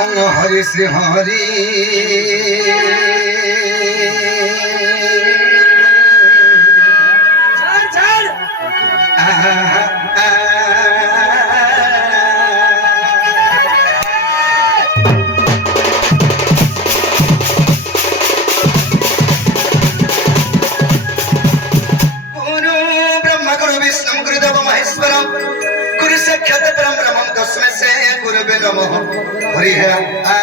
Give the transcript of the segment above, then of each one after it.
हरि श्री हरि हरि है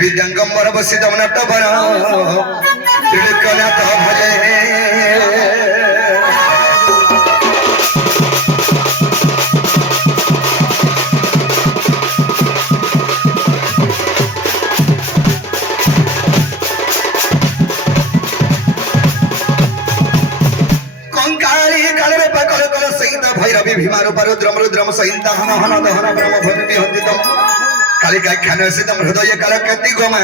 विद्यांगंबर बसित नटवर त्रिलोकनाथ भजे कंकाली कालर पकड़ कर सहित भैरवी भीमा रुद्रम रुद्रम सहित हन हन दहन ब्रह्म भक्ति हंतितम कालिका ख्यान सिद्धम हृदय काल कति गोमा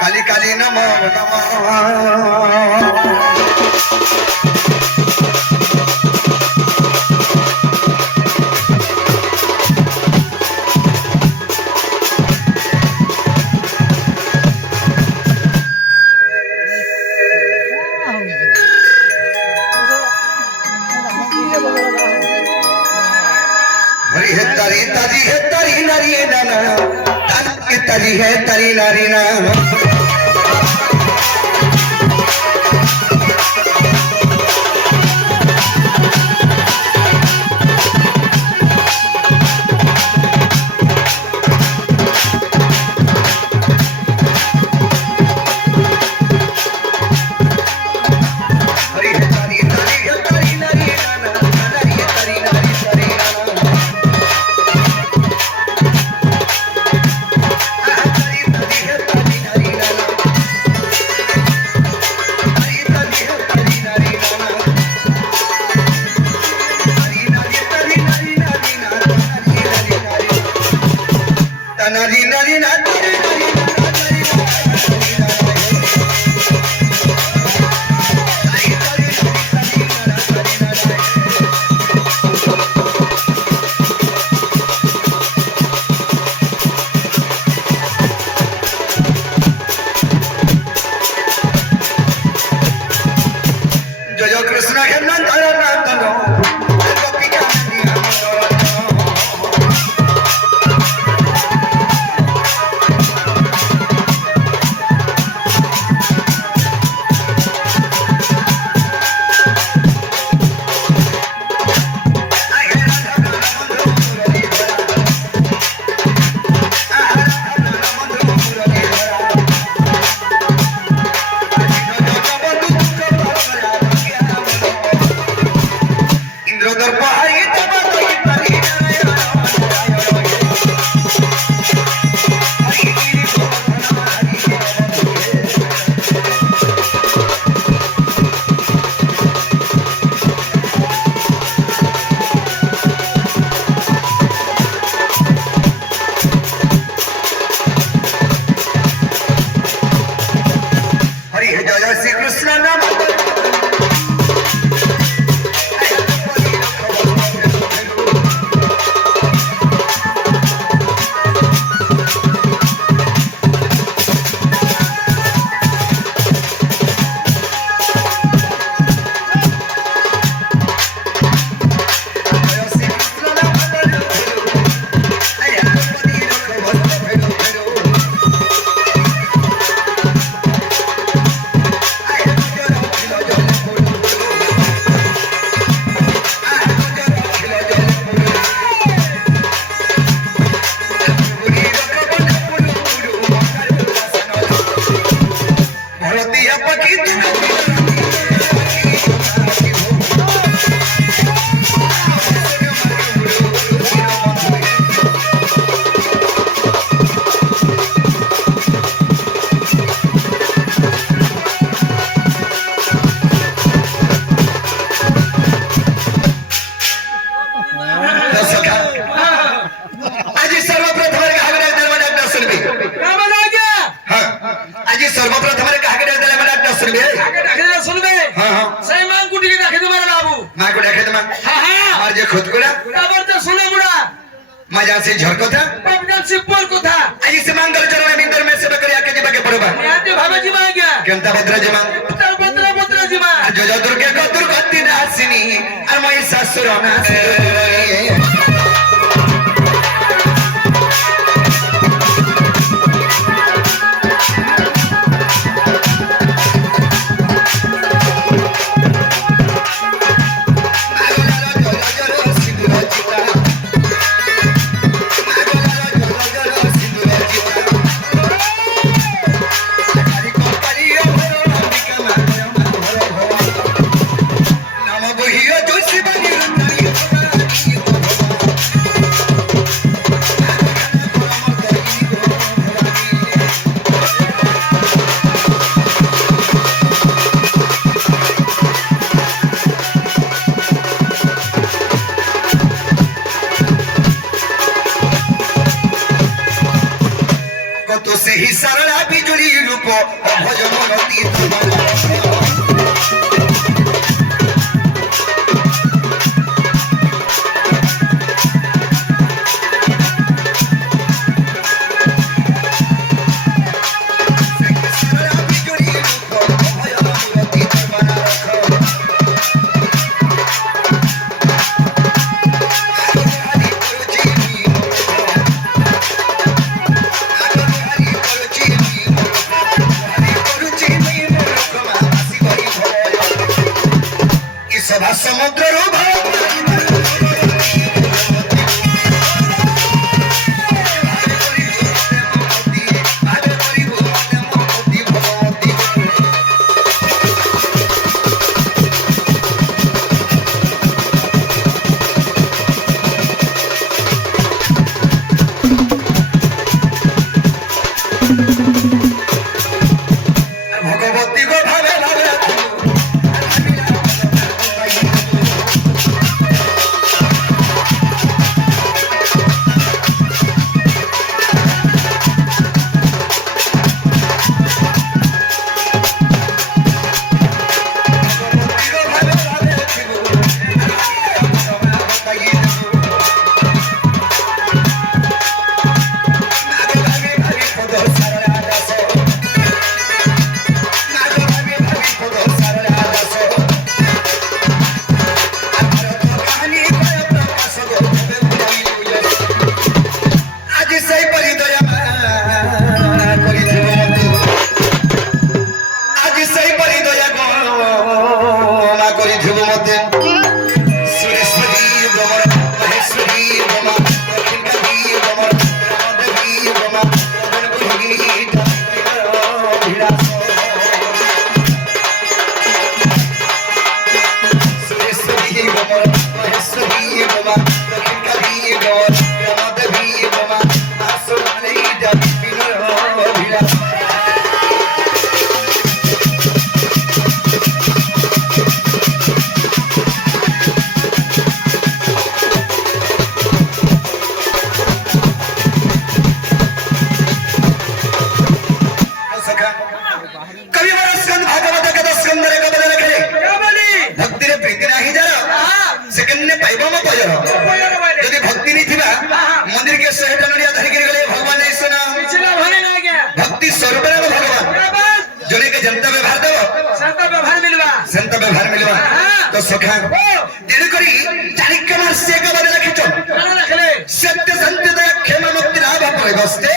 काली काली नमो नमः हरि है तरी तरी है तरी नारी नाना तरी है तरी नारी ना जिमा और जे खुदकुड़ा তারপর তো শুনে বুড়া मजा से झरकथा বাবজান সিম্পল কথা आई से मंगल चरण बिंदर में से बकरिया के जिबा के पड़बा याते ভাবে জিমা গিয়া केंता भद्र जिमा তার বত্রা বত্রা জিমা जो जो दुर्गे को दुर्गति नासिनी और मैं ससुर नासिनी से ही सरला बिजुली रूप भजन रति सभा समुद्र भगवती को भावे भावे যদি ভক্তি নি থিবা মন্দির के 100 टा नडिया धरि के गले भगवान ने सुना पिछला भने ना गया भक्ति स्वरूप रे भगवान जोने के जनता व्यवहार देव संत व्यवहार मिलवा तो सखा तेरे करी चाणक्य मास्य के बारे लिखितो सत्य संत दया क्षमा मुक्ति लाभ पर बसते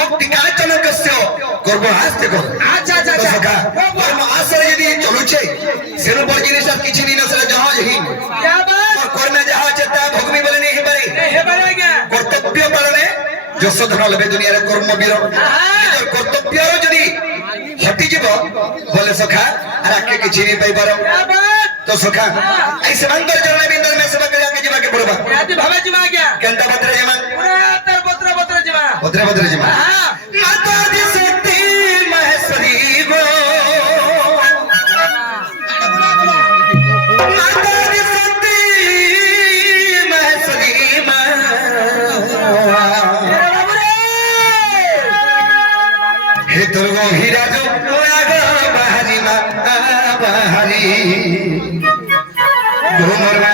मुक्ति का जनकस्य कर्म हास्ते को अच्छा अच्छा तो सखा कर्म आश्रय यदि चलु छे सेनु पर जिनिस किछि दिन से जहाज ही क्या बात कर्म जहाज चता भगवी बोले नहीं हे गया कर्तव्य पालने যশোধন লবে দুনিয়ার কর্মবীর নিজের কর্তব্য যদি হটি যাব বলে সখা আর আকে কিছু নি পাইবার তো সখা এই সমান্তর চরণ বিন্দর মে সেবা করিয়া কে যাবা কে পড়বা রাতে ভাবে জিমা গয়া কেনটা ভদ্র জিমা পুরা তার ভদ্র জিমা ভদ্র জিমা মাতা দি শক্তি মহেশ্বরী গো মাতা দি শক্তি মহেশ্বরী মা हे दुर्गो हीरा जो आगो बहारी मा बहारी घुमर मा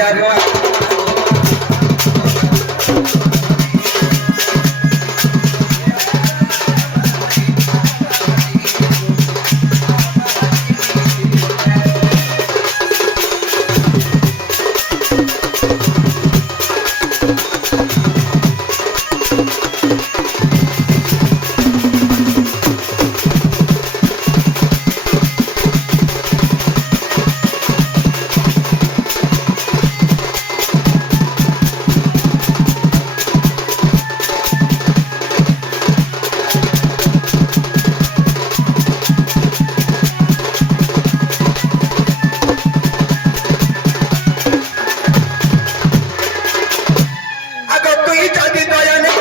ভিড়ারুয়া আগো তুই যদি দয়া নেই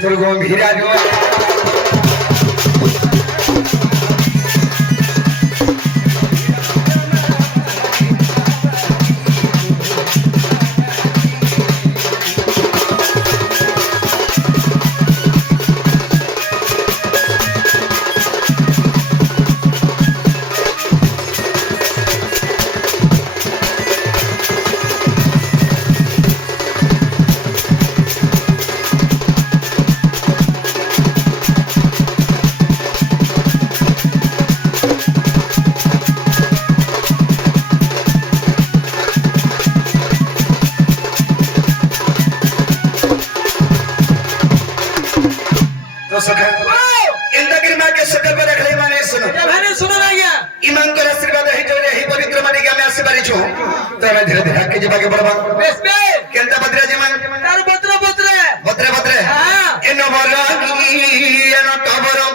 তোর গম্ভীরা জোয়া तो सखा इंदगिर मां के शकल पर रखले माने सुनो जब है सुनो ना गया ईमान कर आशीर्वाद है जो ही पवित्र माने के मैं आशीर्वाद छु तो मैं धीरे धीरे के जबा के बड़बा बेस बे केंता बद्रे जी मान तार बत्रे बत्रे बद्रे बद्रे हां एनो बोलागी एनो तबरो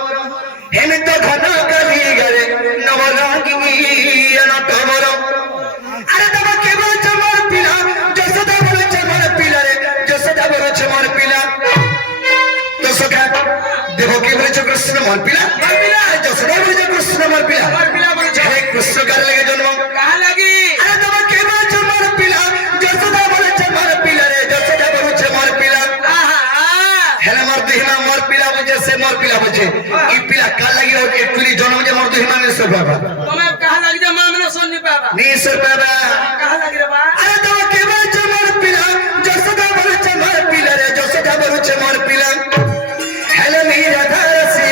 हेन तो घन कली गरे नवलागी एनो तबरो अरे तब केवल चमर पिला जसदा बोले चमर पिला रे जसदा बोले चमर पिला तो सखा देखो के बोले कृष्ण मन पिला जसदा बोले कृष्ण मन पिला हे कृष्ण कर लगे जन्म कहां लगी अरे तब केवल चमर पिला जसदा बोले चमर पिला रे जसदा बोले चमर पिला हेला मोर दुहिमा मोर पिला बुझे से मोर पिला बुझे ई पिला का लगी और एक्चुअली जन्म जे मोर दुहिमा ने सब बाबा तुम्हें कहां लगी जे मां ने सुन नहीं पाबा नी सर बाबा कहां लगी रे बा अरे तो केवल चमर पिला जसदा बोले चमर पिला रे जसदा बोले चमर पिला हेला मेरा धरसी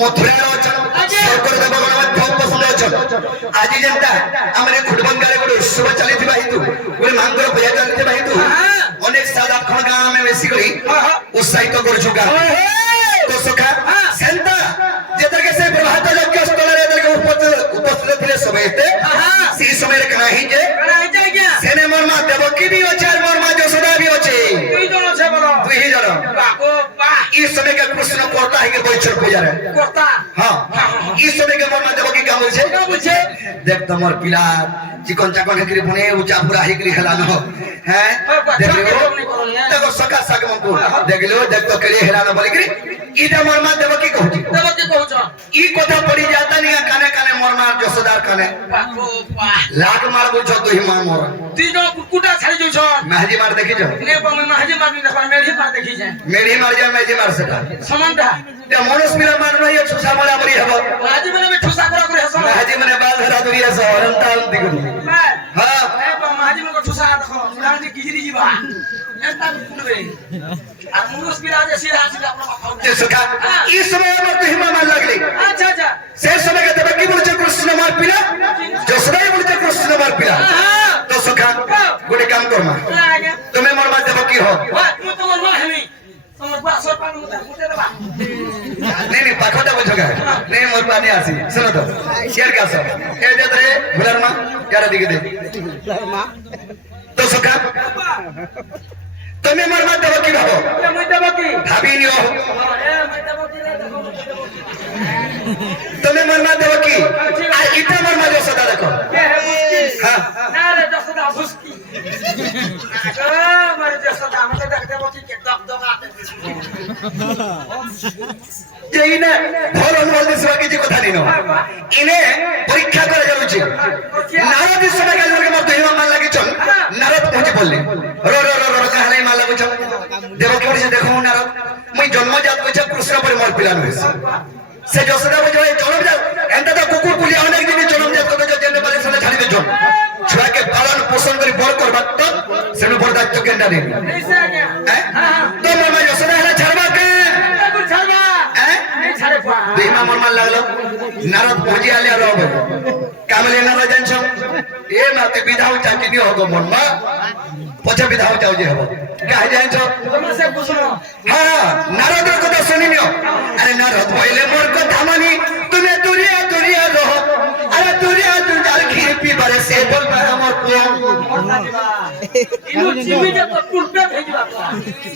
ମଥୁରାର ଅଛନ ଶଙ୍କର ଦେବ ଗଣ ମଧ୍ୟ ଉପସ୍ଥିତ ଅଛନ ଆଜି ଯେନ୍ତା ଆମର ଖୁଟବଙ୍ଗାରେ ଗୋଟେ ଉତ୍ସବ ଚାଲିଥିବା ହେତୁ ଗୋଟେ ମାଙ୍କର ପୂଜା ଚାଲିଥିବା ହେତୁ ଅନେକ ସାତ ଆଠ ଖଣ୍ଡ ଗାଁ ଆମେ ମିଶି କରି ଉତ୍ସାହିତ କରୁଛୁ ଗାଁ ତ ସଖା ସେନ୍ତା ଯେତେବେଳେ ସେ ପ୍ରଭାତ ଯଜ୍ଞ ସ୍ଥଳରେ ଉପସ୍ଥିତ ଥିଲେ ସମସ୍ତେ সেই সময়ের কানা হইছে সেনে মোর মা দেবকী বি আছে আর মোর মা যশোদা বি আছে দুই জন এই সময়কে কৃষ্ণ কর্তা হইকে বৈছর পূজারে হ্যাঁ এই সময়কে মোর মা দেবকী কাম বলছে দেখ তোমার পিলা চিকন চাকন হেকরি বনে উচা পুরা হেকরি হেলানো হ্যাঁ দেখো সকা সাক মকু দেখলো দেখ তো কেড়ে হেলানো বলি করি ইটা মোর মা দেবকী কହୁଛି ই কথা পড়ি যাতা নিয়া কানে কানে মোর মা যশোদার কানে লাগ মার বুঝ তুই মা মোর দুই জন কুকুটা ছাড়ি যাউছ মেহজি মার দেখিছ নে মেহজি মার দেখো মেহজি মার দেখি যায় মেহজি মার যা মেহজি মার সেটা সমানটা তে মনুষ মিলা মার রহি সুসা মারা বলি হবো মেহজি মানে ঠুসা করা করে হস মেহজি মানে বাল ধরা ধরি আছে অরন্তাল দিগুনি হ্যাঁ মেহজি মানে ঠুসা দেখো মুরান্তি কিজরি জিবা এটা কুনবে আর মনুষ মিলা যে সিরা আছে আপনার কথা যে সখা এই সময় আমার তুই মা মার লাগলি আচ্ছা আচ্ছা সেই সময় কে দেবকী বলছে কৃষ্ণ মার পিলা যশোদাই বলছে কৃষ্ণ মার পিলা তো সখা গোটে কাম করমা তুমি মোর মা দেবকী হো মু তোমার মা হেমি তোমার বাস পান মুতে দেবা नहीं नहीं पाखोटा बोल जगह नहीं मोर पानी आसी सुनो तो शेयर का सब ए दे रे भुलर मां यार दिखे दे तो सखा तुम्हें मोर मत देबो की भाबो मुई देबो की भाभी नियो ए मुई देबो की रे देखो तुम्हें मोर मत देबो की आ इटा मोर मत जो सदा देखो के है मुस्की हां ना रे जसदा भुस्की मारे जसदा मते देख देबो की के दब दबा যেই না ভল অনুবল দিছবা কিছু কথা নিনো ইনে পরীক্ষা করে যাউছি নারদ সময় গেল কে মত হিমা মাল লাগিছন নারদ পৌঁছে বললে রো রো রো রো কাহলাই মাল লাগুছ দেবকী বলছে দেখো নারদ মুই জন্মজাত কইছে কৃষ্ণ পরে মোর পিলা নইছে সে যশোদা বলছে চলম যাও এন্টা তো কুকুর পুলিয়া অনেক দিন চলম যাত কত জেনে পারে সনে ছাড়ি দেছ ছুয়াকে পালন পোষণ করে বড় করবা তো সেনু বড় দায়িত্ব কেনটা নেই ऐसे आ गया তো মোর মা যশোদা হলা ছাড়বা কে कुछ छड़वा नहीं छड़े पा देहिमा मन मान लागलो नारद पहुंची आले रो कामले नारद जानछ ए माते विधाउ चाकिनी होगो मन मा पछे विधाउ चाउ जे हबो काहे जानछ तुम से पूछो हां नारद रो कथा सुनिनियो अरे नारद पहिले मोर कथा मानी तुमे दुरिया दुरिया रहो अरे दुरिया तू जाल खीर पी बारे से बोल बा हमर पुआ इनु जीवी जे तो कुलपे भेजवा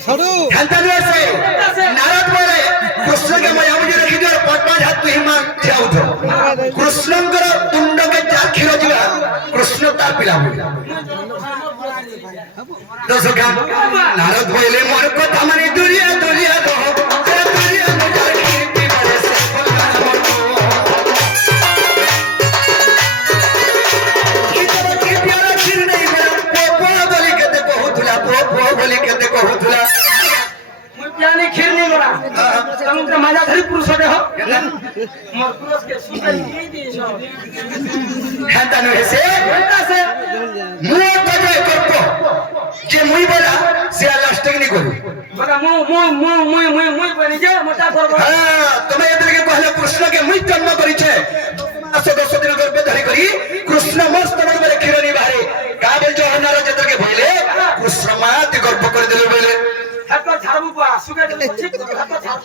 छोड़ू हंता से नारद बोले कृष्ण के मैं मुझे रखी दो पद्मा हाथ तू हिमा जाऊ थो कृष्णकर तुंड के जाखिर जिला कृष्ण तार पिला तो सखा नारद बोले मोर कथा माने दुरिया दुरिया रहो अरे दुरिया में जाल खीर पी बारे से बोल बा हमर की तो की प्यारा खीर नहीं मेरा पोपो बोली के ते कहूतला पोपो बोली के ते कहूतला मुई प्यानी खीर नहीं बड़ा समुद्र मजा धरी पुरुष दे हो मोर पुरुष के सुतल नहीं दी छो हेता न हेसे बेटा से मुई बजे करतो जे मुई बोला से लास्टिंग नहीं करू बड़ा मुई बनी जे मोटा करबो हां तमे एतले के कहले कृष्ण के मुई जन्म करी छे 10 दिन गर्भे धरी करी कृष्ण मस्त बड़े खिरनी बाहरे का बोल जो हनारा जतर के भइले कृष्ण माते गर्भ कर देले बोले हाथ झाड़बू पा सुगे दे ठीक हाथ झाड़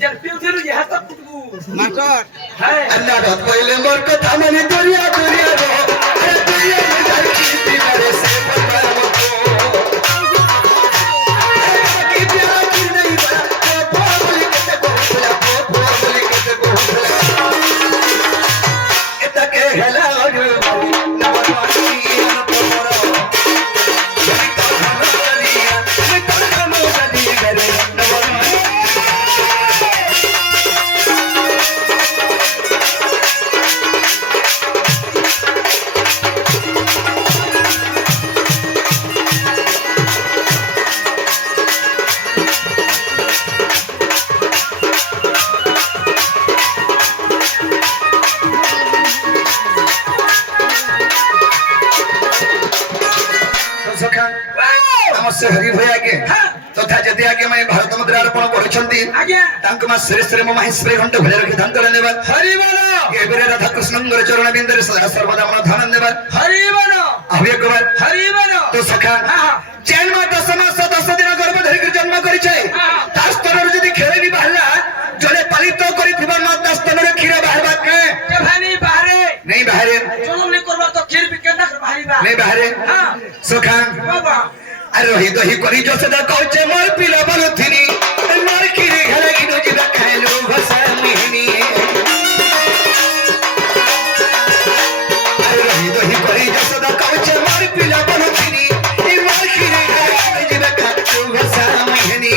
जन पिउथिरु जे हाथ कुटबू मास्टर है अन्ना रात पहले मोर कथा माने दुरिया दुरिया रहो अरे दुरिया में जाल खीर पी बारे से बोल बा हमर की प्यारा खीर नहीं बड़ा पोपो बोली के ते कहूतला पोपो बोली के ते कहूतला एता के हेला नवरवासी तोरो जई तो धनरिया मैं तो नमो दली करे नवरवासी के मैं भारत मुद्रा अर्पण करूछंती आज्ञा तांक मा श्री श्री महेश्वरी घंट भले रखि धन तले नेबा हरि बोलो एबरे राधा कृष्णंगर चरण बिंदरे सदा सर्वदा मन ध्यान देबा हरि बोलो अभिय कुमार हरि बोलो तो सखा जन्म 10 मास 10 दिन गर्भ धरि के जन्म करि छै तार स्तरर जदि खेले भी बाहला जले पालित करिथिबा मां 10 स्तरर खीर बाहरबा के भानी बाहरे नहीं बाहरे चलो नहीं करबा तो खीर भी केना बाहरी बा नहीं बाहरे हां सखा बाबा अरे रही दही करी जो सदा कहचे मोर पिला बनुथिनी मोर खीर घरे गिनो जिबा खाइलो भसा मिहनी अरे रही दही करी जो सदा कहचे मोर पिला बनुथिनी मोर खीर घरे गिनो जिबा खाइलो भसा मिहनी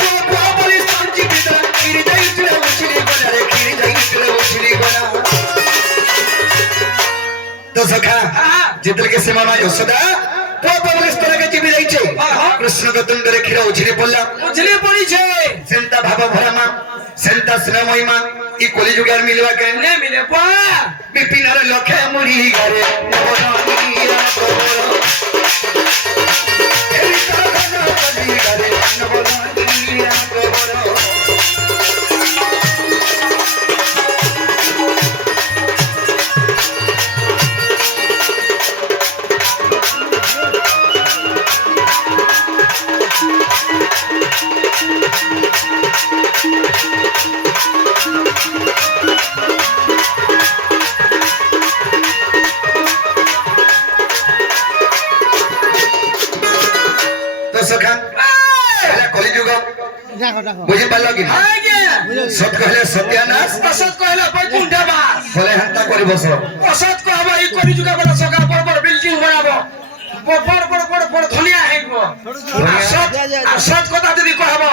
तो बाबली संजी बिदा खीर जाई चले उछली बना रे खीर जाई चले उछली बना तो सखा जितल के सीमा में यशोदा तो बाबली स्तर के जीवी जाई छे कृष्ण के तुंडरे खीर उछली पड़ला उछली पड़ी छे सेंता भाव भरा मां सेंता स्नेहमयी मां ई कली जुगार मिलवा के ने मिले बा बिपिनर लखे मुड़ी घरे नवरानिया गोरो एरी काना कली घरे नवरानिया गोरो तो सखा एला कली जुग बुझि पालो कि आज्ञा सत कहले सत्यानाश असत कहला बैकुंठ बास बोले हंता करी बस असत कहबा ई करी जुगा बड़ा सका बड़ बिल्डिंग बनाबो बड़ धनिया हेगो असत कथा जदी कहबो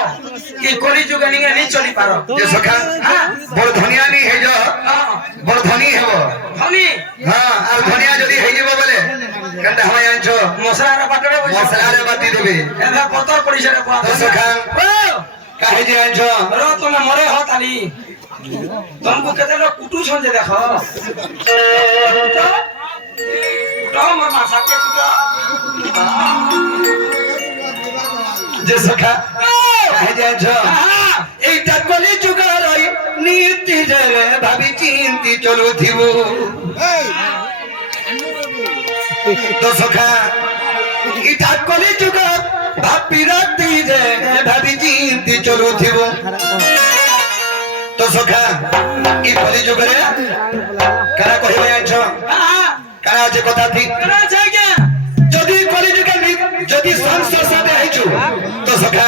ई करी जुगा निगे नहीं चली पारो जे सखा बड़ धनिया नहीं है जो बड़ धनी हेबो धनी हां और धनिया जदी हे जेबो बोले कंदा हम आंचो मसला रे बाटरे बइछ मसला रे बाटी देबे एला पतर पड़ी छे रे तो सखा ओ काहे जे आंचो रो तुम मरे हो ताली तुमको केते लोग कुटू छन जे देखो कुटो मर मासा के कुटो जे सखा काहे जे आंचो एटा कली जुगार नीति रे भाभी चिंती चलो थिबो तो सखा इटा कली जुगार भापी राती रे भाभी चिंती चलो थिबो तो सखा ई कली जुगरे काना कहिबे आंचो काना जे कथा थी करा जागे जदी कली जुगे जदी संसार साथे आइछु तो सखा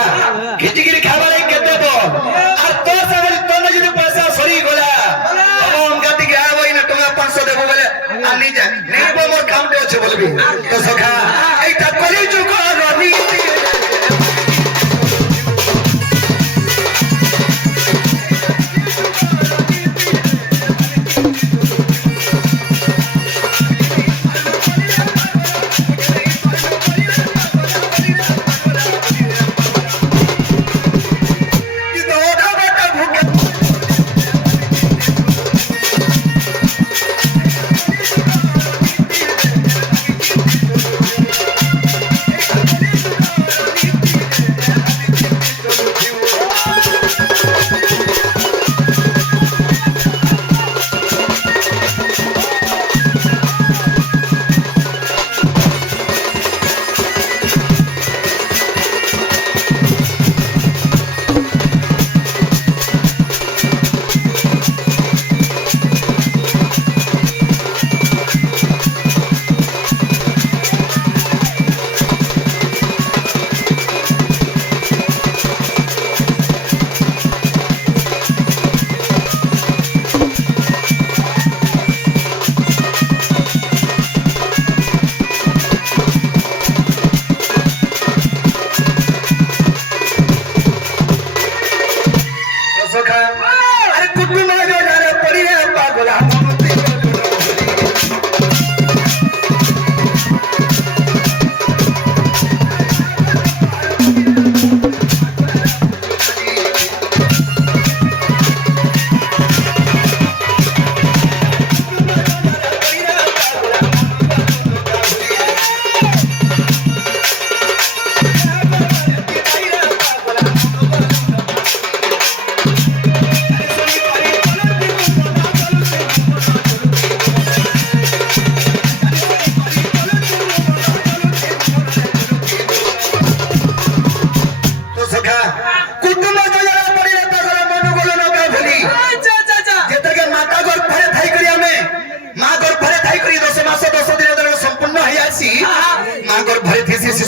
खिचगिरी खाबारे केते बो और तो सबल तो न जदी पैसा सरी गोला हम गति के आबई न टंगा 500 देबो बोले आनी जा नहीं बो मोर काम दे छे बोलबी तो सखा एटा कली जुगर नीति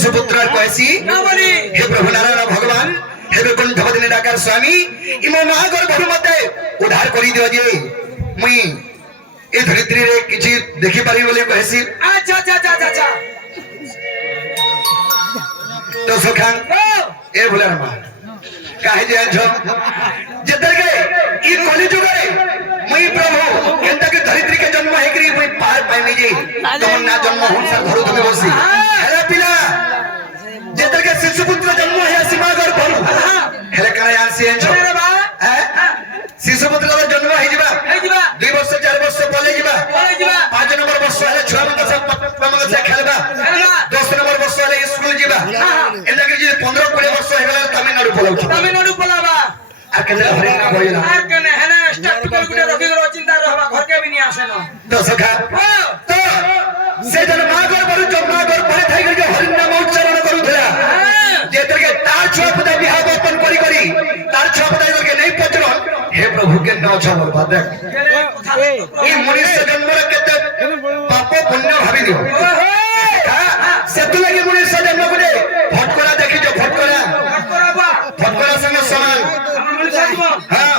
शिशुपुत्र कहसी ना बोली हे प्रभु नारायण भगवान हे वैकुंठपति निराकार स्वामी इमो महागर भर मते उद्धार करी दियो जे मुई ए धरित्री रे किछि देखि पारि बोले कहसी अच्छा अच्छा अच्छा अच्छा तो सखा ए बोले रमा काहे जे छ जतर के ई कलिजुग रे मुई प्रभु केनता के धरित्री के जन्म हे करी मुई पार पाइमी जे तुम ना जन्म हुनसर धरु तुमे बसी हेरे पिला जतर के शिशुपुत्र जन्म हे सीमागर भरु हेले करे आसी एन छ रे बा शिशुपुत्र जन्म हे जिबा 2 वर्ष 4 वर्ष पले जिबा 5 नंबर वर्ष हेले छुआ मन से प्रमंग से खेलबा 10 नंबर वर्ष हेले स्कूल जिबा एंदा के जे 15 20 वर्ष हे गेला तमिलनाडु पलाबा आ केले हरे का होइला आर कने हेने स्टार्ट गुटे रखि रो चिंता रहबा घर के भी नहीं आसे न तो सखा तो से जन मागर बरु जमागर परे थाई के हरि नाम उच्चारण करूथला जेतर के तार छुआ पदा बिहाव ओपन करी तार छुआ पदा के नहीं पचलो हे प्रभु के न छ बर्बाद देख ई मनुष्य जन्म रे केते पाप पुण्य भाबी दियो सेतु लगे मनुष्य जन्म करे फटकरा देखि जो फटकरा संग समान हां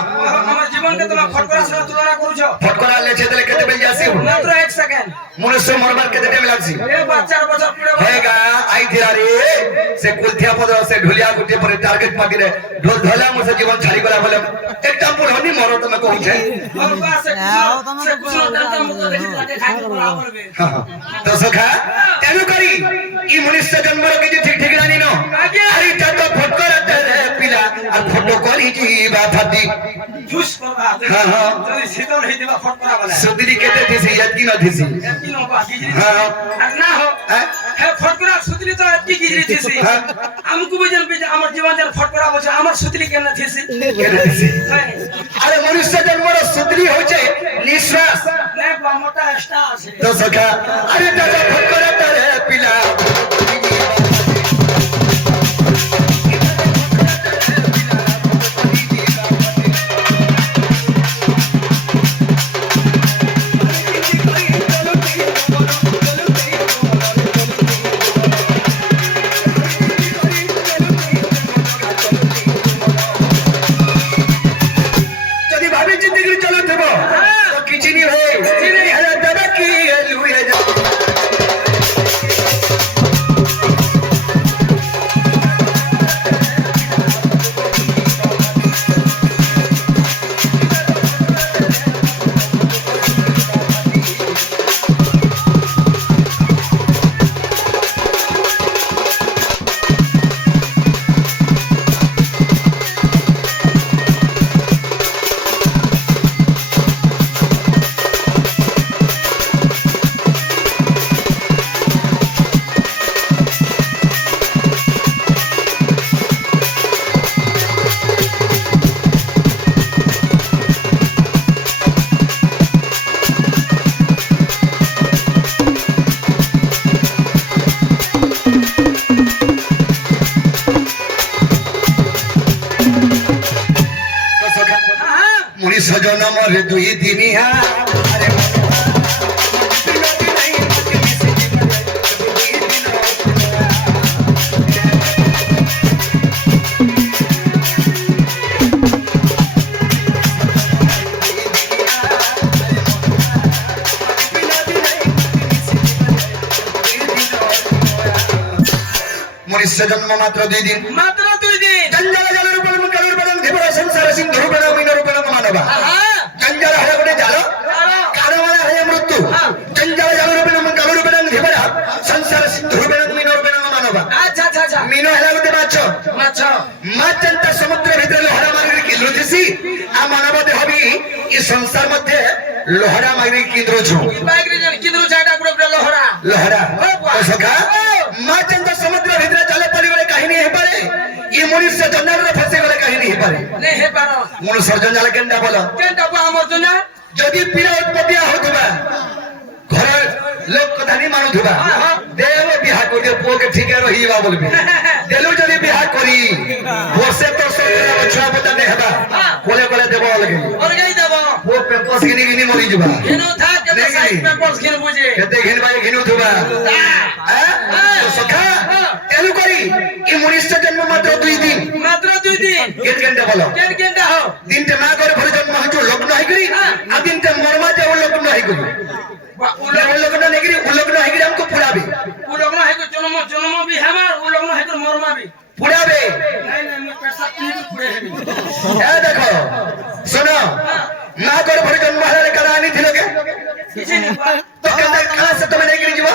हमर जीवन के तुम फटकरा से तुलना करू छ फटकरा ले छे तले केते बेल जासी मात्र 1 सेकंड मनुष्य मरबार केते टाइम लागसी ए 4 बछर पूरे हेगा आई थिरा रे से कुलथिया पद से ढुलिया गुटे पर टारगेट पाके रे ढोल धला म से जीवन छाड़ी गला बोले एकटा पुरहनी मरो त मैं कहू छे और बा से कुछ दंत मुख देखि लाके खाइ के बराबर बे तो सखा तेनु करी ई मनुष्य जन्म रे के ठीक ठीक रानी नो अरे त तो फटकरा रे पिला आ फोटो करी जीवा फाटी जूस करबा हां हां जदी शीतल होई देबा फटकरा वाला सुदरी केते थी याद की न थी तीनों को गिजरी हां ना हो हे फटकरा सुतली तो एती गिजरी थीसी हमकु बजन पे हमर जीवन जन फटकरा हो छ हमर सुतली केना थीसी अरे मनुष्य जन्म रे सुदरी हो छे निश्वास नहीं बा मोटा स्टार से तो सखा अरे दादा फटकरा रे पिला जन्म रे दुई दिनिया अरे मनुष्य जन्म मात्र 2 दिन जंजाल जल रूपम कलर बदन दिबरा संसार सिंधु रूपम मीन रूपम मानवा जंजाल है गोटे जाल कारवाला है मृत्यु जंजाल जल रूपम कलर बदन दिबरा संसार सिंधु रूपम मीन रूपम मानवा अच्छा अच्छा अच्छा मीन है गोटे माछ माछंता समुद्र भीतर लोहरा मारी किलुथिसी आ मानव देह भी ई संसार मध्ये लोहरा मारी किद्रो छु बागरी किद्रो जाटा गुडे लोहरा सखा माछंता समुद्र भीतर चले परिवार काहिनी हे पारे ई मनुष्य जंजाल रे फसे गले काहिनी हे पारे नहीं हे पारो मनुष्य जंजाल केनटा बोलो केनटा को हमर जना जदी पीड़ा उत्पत्ति होतबा घर लोक कथा नहीं मानुथबा देव बिहा को दे पो के ठीके रहीबा बोलबे देलु जदी बिहा करी वर्षे तो सरकार छुआ पता नहीं हेबा कोले कोले देबो लगे और गई देबो वो পেপস ঘিনি ঘিনি মরি যবা ঘিনু থাক কেতে সাইড পেপলস ঘিনু বুঝে কেতে ঘিনবা ঘিনু থুবা তো সখা তেলু করি এই মনুষ্য জন্ম মাত্র 2 দিন মাত্র 2 দিন কেন কেনটা বলো কেনটা হো দিনটা মা করে ঘরে জন্ম হইছো লগ্ন হই করি আর দিনটা মরমা যে লগ্ন হই করি লগ্ন নেগরি লগ্ন হই করি हमको पुराबे उलग्न है को जन्म जन्म भी हमार उलग्न है को मरमा भी पुराबे नहीं नहीं मैं पैसा नहीं पुरे है ए देखो सुनो ना कर भरे जन्म हरे करानी थी लोगे किसी ने तो कहता कहां से तुम्हें नहीं जीवा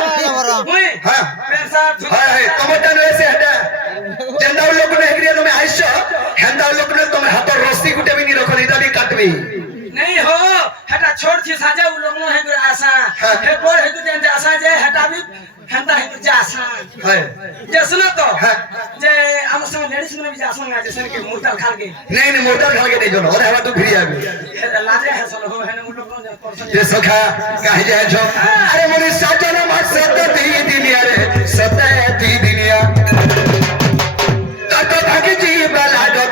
ओए हां पैसा हाय टमाटर वैसे हटा जंदा लोग ने हेग्रिया तुम्हें आइशो हंदा लोग ने तुम्हें हाथ रस्सी गुटे भी नहीं रखो इटा भी काटबी नहीं हो हटा छोड़ थी साजा उलग्न है को आशा है पर है को जंदा आशा जे हटा भी हंदा है को जासा हाय जसना तो जे हम संग लेडीज में भी जासा ना जैसे कि मुर्दा खाल के नहीं मोटर खाल के नहीं जोनो अरे हवा तू फिर आबी लाजे है सलो हो है उलग्न पर्सन ये सखा काहे जाय छो अरे मोरी साजना मत सतती दुनिया रे सतती दुनिया तो भागे जी बला दो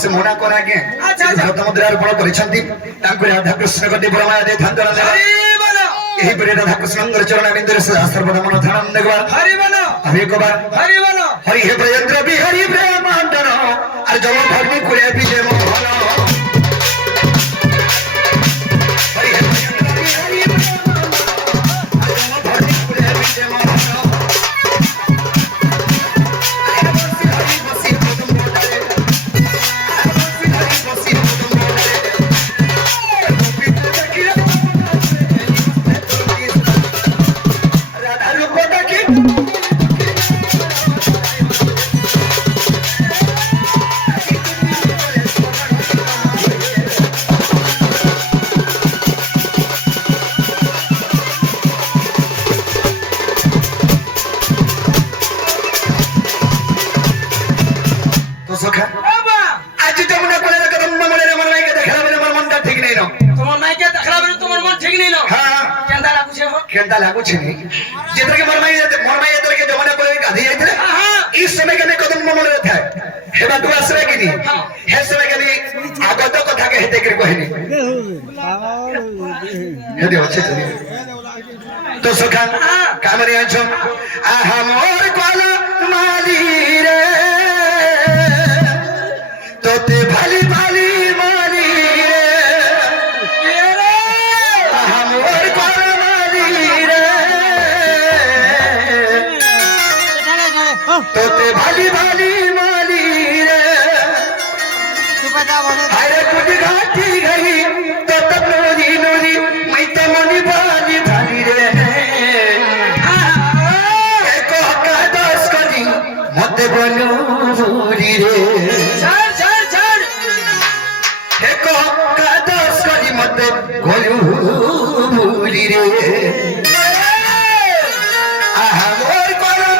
से मना करा के मुद्रार बड़ परिछंती तांको राधा कृष्ण को दिव्रमाय दे धंधरा दे हरि बोलो यही पर राधा कृष्ण चरण बिंदु से सर्वदा मन ध्यान देवा हरि बोलो हरि को बार हरि बोलो हरि हे प्रेंद्र बिहारी ब्रह्मांडन और जब भक्ति कुले विजय मोहन हरि हे प्रेंद्र बिहारी ब्रह्मांडन और जब भक्ति कुले विजय मोहन केंदा लागू छनी जेतर के मरमाई जेतर के जमाना कोई गाधी जाइतले इस समय के कदम मन रहता है हेबा तू आसरे कि नहीं हे समय के आगत कथा के हेते कर कहनी हेदे अच्छे चली तो सखा कामरे आछो आहा मोर कोला माली रे तोते भाली भाली माली रे आहा मोर कोला तोते भाली भाली माली रे अरे कुछ घाटी गई तो तब नोरी नोरी मैं तो मनी भाली भाली रे एको का दोष करी मत बनो भूरी रे चल चल चल एको का दोष करी मत गोलू भूरी रे आहा मोर कोला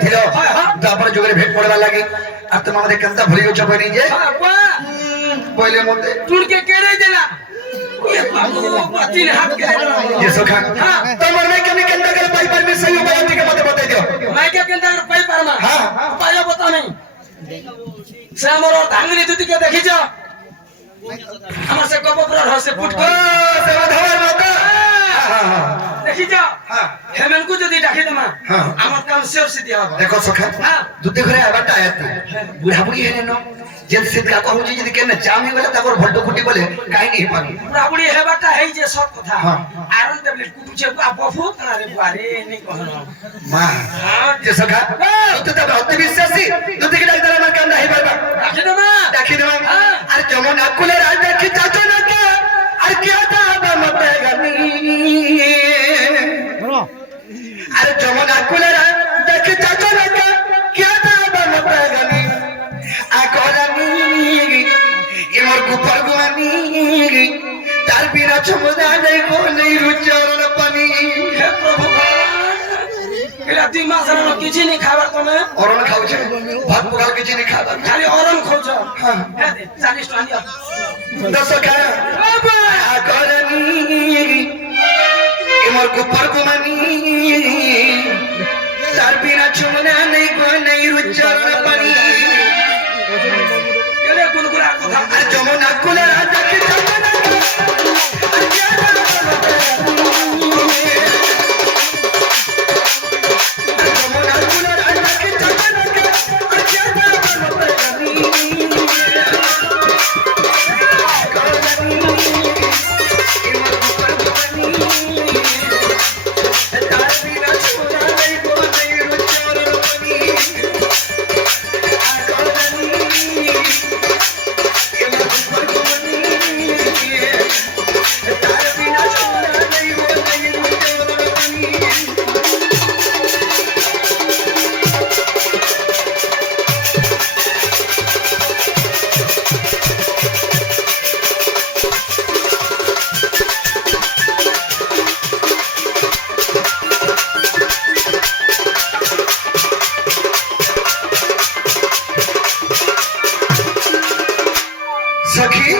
ଯାଇଥିଲ ତାପରେ ଯୁଗରେ ଭେଟ ପଡବା ଲାଗି আর তুমি আমাদের কেনতা ভুলে গেছো বলি যে বইলে মতে টুলকে কেড়ে দিলা ये बाबू तीन हाथ के ये सुखा তোমার নাই কেমনে কেনতা করে পাই পারবে সেই উপায় থেকে মতে বতাই দিও मैं क्या केनता कर पाई पारमा हां उपाय बता नहीं से हमर धांगनी दुती के देखि जा हमर से कपपुरा हसे फुट ও সেবা ধবার মাতা देखि जा हां हेमन को जदी डाকি दमा हां हमर काम शेर से दिया দেখো সুখা দুতে ঘরে আবারটা আয়াতে বুড়া বুড়ি হেনে ন যেন সিদ্ধা কহুছি যদি কেন জাম হে গলে তারপর ভল্টো কুটি বলে কাই নি পারি বুড়া বুড়ি হেবাটা হেই যে সব কথা हां আয়রন ট্যাবলেট কুটুছে বফু তারে বারে নি কহনো মা যে সুখা তুই তো অতি বিশ্বাসী তুই কি ডাক্তার আমার কাম নাই পারবা ডাকি দমা ডাকি দেব আর কেমন আকুলে রাজ দেখি চাচো না কে আর কে দাদা মতে গানি আর যেমন আকুলে রাজ দেখি চাচো না কে কে দাদা মতে গানি আকরানি এমর গুপর গুয়ানি তার বিনা চমদা নাই গো নাই রুচরণ পানি হে প্রভু এলা দুই মাস হলো কিছু নি খাবার তুমি অরণ খাওছে ভাত পোকাল কিছু নি খাবার খালি অরণ খাওছ হ্যাঁ হ্যাঁ 40 টাকা দিও দশ খা বাবা আকরানি এমর গুপর গুয়ানি তার বিনা চমদা নাই গো নাই রুচরণ পানি এলে গুনগুরা কথা আর যেমন আকুলে রাজ দেখি চাচো না কে আর কে দাদা মতে सखी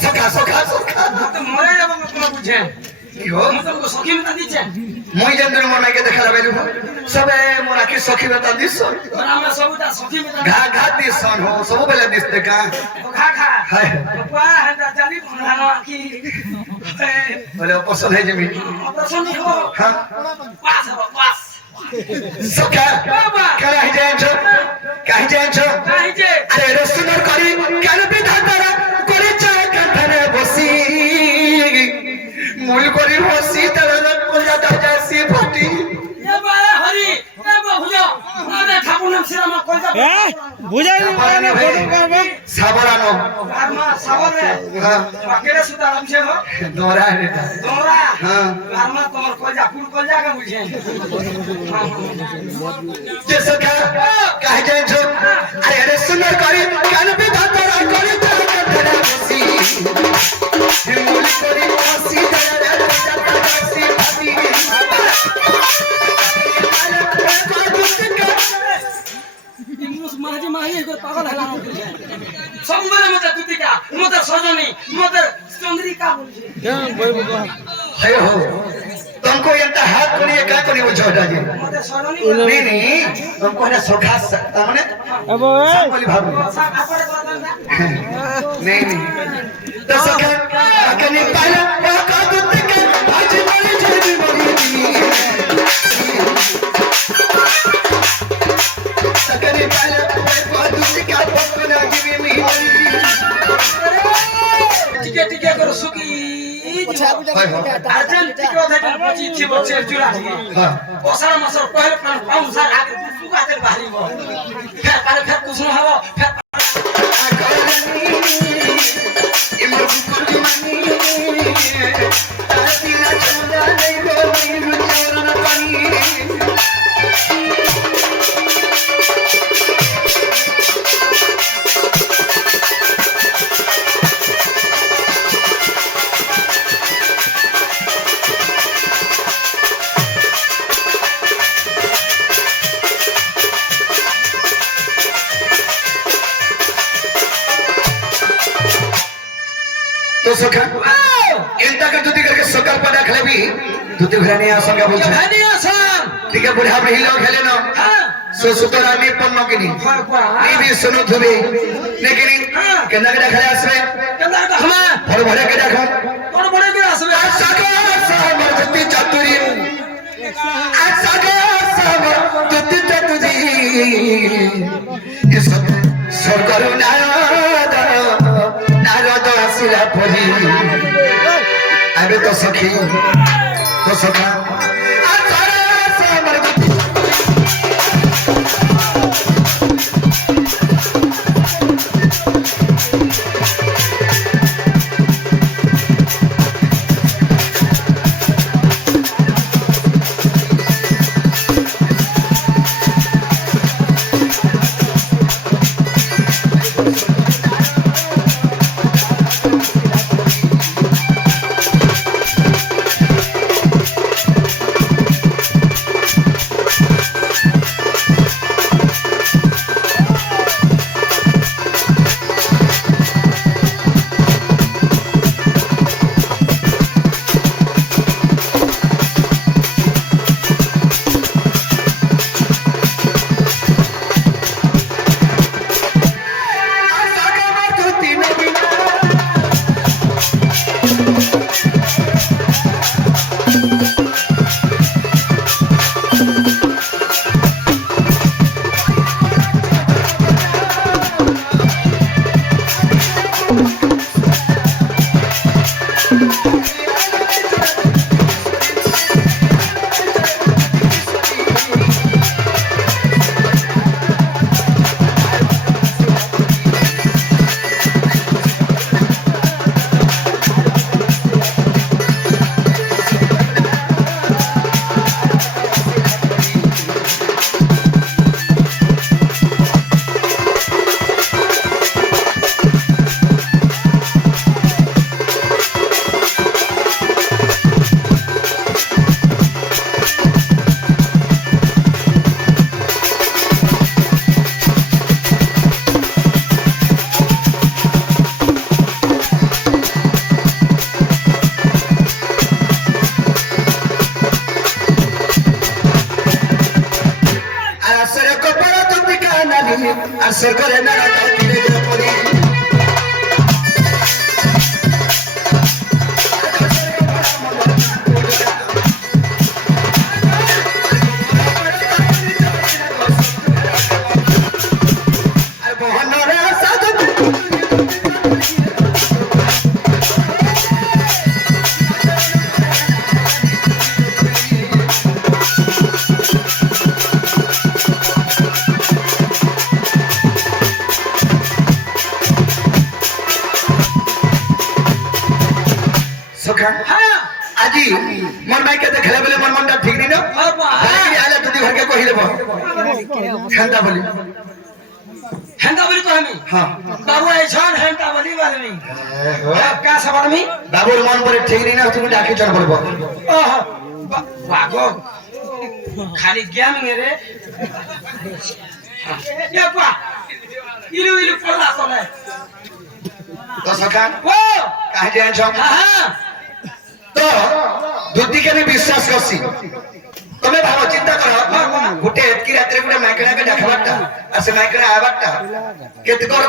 सखा सखा सखा তো মরে যাব তোমরা বুঝে কি হো মতলব সখী মত দিছে মই জন্দর মোর নাকে দেখা লাগাই দেব সবে মোর আকি সখী বেতা দিছ আমরা সবটা সখী মত ঘা ঘা দিছ হো সব বেলা দিছ কা খা খা হায় পা হাঁটা জানি ভালো কি বলে পছন্দ হয়ে যাবি অপারেশন হবো হ্যাঁ পাস হবো পাস সখা কাহি যাইছ কাহি যাইছ কাহি যে আরে রসুনার করি কেন বিধাতারা করে চায় কাঁথানে বসি মূল করি বসি তারা কোজাটা যাসি ফটি এ ভাই হরি এ বুঝো না ঠাকুর নাম শ্রীরাম কইতা বুঝাই সাবরানো ভাই সাবরানো আরমা সাবরে হ্যাঁ পাকেরে সুতা আমছে হো দোরা রে তোমরা হ্যাঁ আরমা তোমার কইজা ফুল কইজা কে বুঝে যে সখা কাহি যাইছ আরে রসুনার করি কেন বিধাতারা করে চায় কাঁথানে বসি মূল করি বসি তারা কোজাটা যাসি ফটি ইংলিশ মাঝে মাঝে করে পাগল হলা সম্বলে মতে কুতিকা মতে সজনী মতে চন্দ্রিকা বলছে है हो तुमको यंता हाथ कोनी का कोनी वो छोटा जी মতে সজনী नहीं नहीं तुमको है सोखा तमने अब बोली भाभी আপরে কথা না नहीं नहीं तो सोखा कनी पाला वो का दुत के आज मरी जेदी मरी कनी पाला वो दुत का पकना गिवी मी টিকে টিকে করে সুকি अर्जेंट टिको थे पची थी बच्चे जुड़ा थी हां ओसार मसर पहले प्राण पाउन सार आगे सुगा तेल बाहरी हो फिर पारे फिर कुछ न हवा फिर इमर गुपर जुमानी तारा चंदा नहीं गो नहीं रुचरन पानी तो सखा एंता कर दूती करके सकाल पर रख भी दूती घराने आसंगा बोल छे घराने आसन ठीक है बुढ़ा भी लोग खेले ना सो सुतरा में पन्नो के नहीं ये भी सुनो थोबे लेकिन केंदा के खले आसबे केंदा के हम और भरे के देखो कौन बड़े के आसबे सका सामर दूती चतुरी सका सामर दूती चतुरी इस सरकार नारद आसिला परी अबे तो सखी तो सखा असर करे ना तीरे जो परी আজি मन माई के देखले बोले मन मनटा ठीक नहीं ना बाकी आले तुदी घर के कहि देबो हेंदा बोली तो हमी हां बाबू ऐसान हेंदा बोली वाले में क्या सवाल में बाबू मन पर ठीक नहीं ना तुम डाके चल बोलबो ओह वागो खाली गेम रे ये पा इलु इलु पला तले तो सखा ओ काहे जान छ हां तो धोती के भी विश्वास करसी तमे भाव चिंता करो गुटे एतकी रात्रे गुटे माइकना के देखबाटा आ से माइकना आबाटा केतकर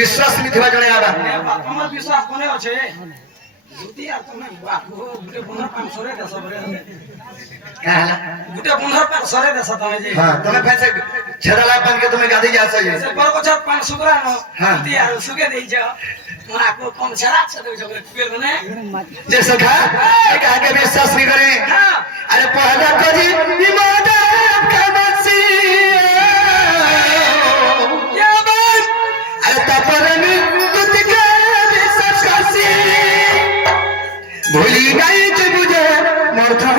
विश्वास नि थिबा जणे आबा हमर विश्वास कोने अछि धोती आ तमे बापू गुटे 1500 रे 10 रे काला गुटे 1500 रे 10 तमे जे हां तमे पैसे छेदाला बन के तमे गादी जा सके से पर को 500 ग्राम हां ती आ सुके देई छ मला को कम छरा छ दे छ पेल ने जे सखा एक आगे विश्वास नहीं करे अरे पहला करी विवाद का बसी क्या बात अरे तपरन तुत के विश्वास करसी भूली गई जे बुझे मरथा